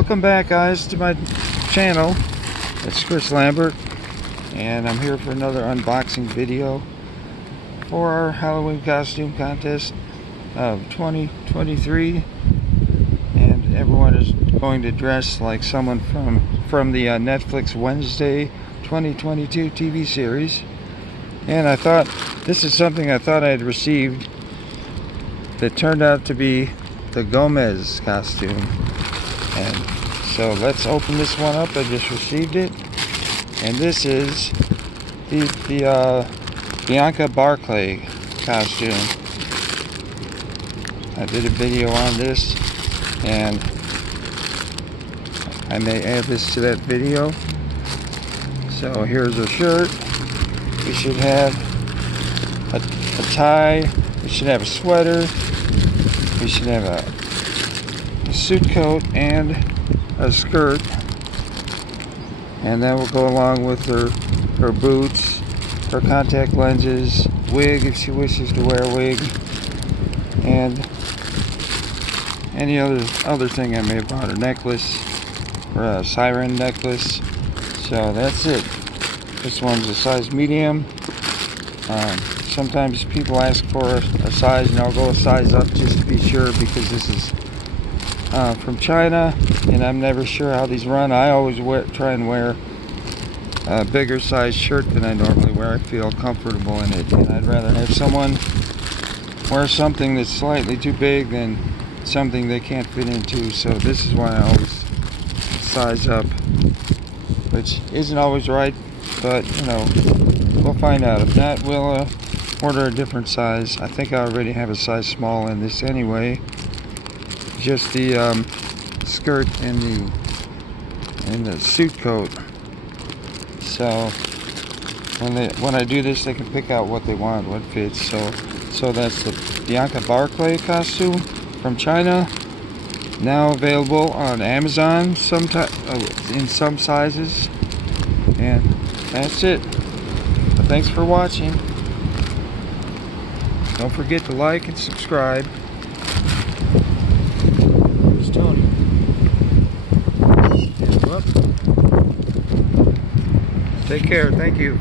Welcome back, guys, to my channel. It's Chris Lambert, and I'm here for another unboxing video for our Halloween costume contest of 2023. And everyone is going to dress like someone from the Netflix Wednesday 2022 TV series. And I thought this is something I thought I had received that turned out to be the Gomez costume. And so let's open this one up. I just received it, and this is the Bianca Barclay costume. I did a video on this, and I may add this to that video. So here's her shirt. We should have a tie. We should have a sweater. We should have a suit coat and a skirt, and that will go along with her boots, her contact lenses, wig if she wishes to wear a wig, and any other thing I may have bought, a necklace or a siren necklace. So that's it. This one's a size medium. Sometimes people ask for a size, and I'll go a size up just to be sure, because this is from China, and I'm never sure how these run. I always try and wear a bigger size shirt than I normally wear. I feel comfortable in it, and I'd rather have someone wear something that's slightly too big than something they can't fit into. So this is why I always size up, which isn't always right, but you know, we'll find out. If not, we'll order a different size. I think I already have a size small in this anyway. Just the skirt and the suit coat. So when I do this, they can pick out what they want, what fits. So that's the Bianca Barclay costume from China, now available on Amazon in some sizes. And that's it. But thanks for watching. Don't forget to like and subscribe. Tony. Take care. Thank you.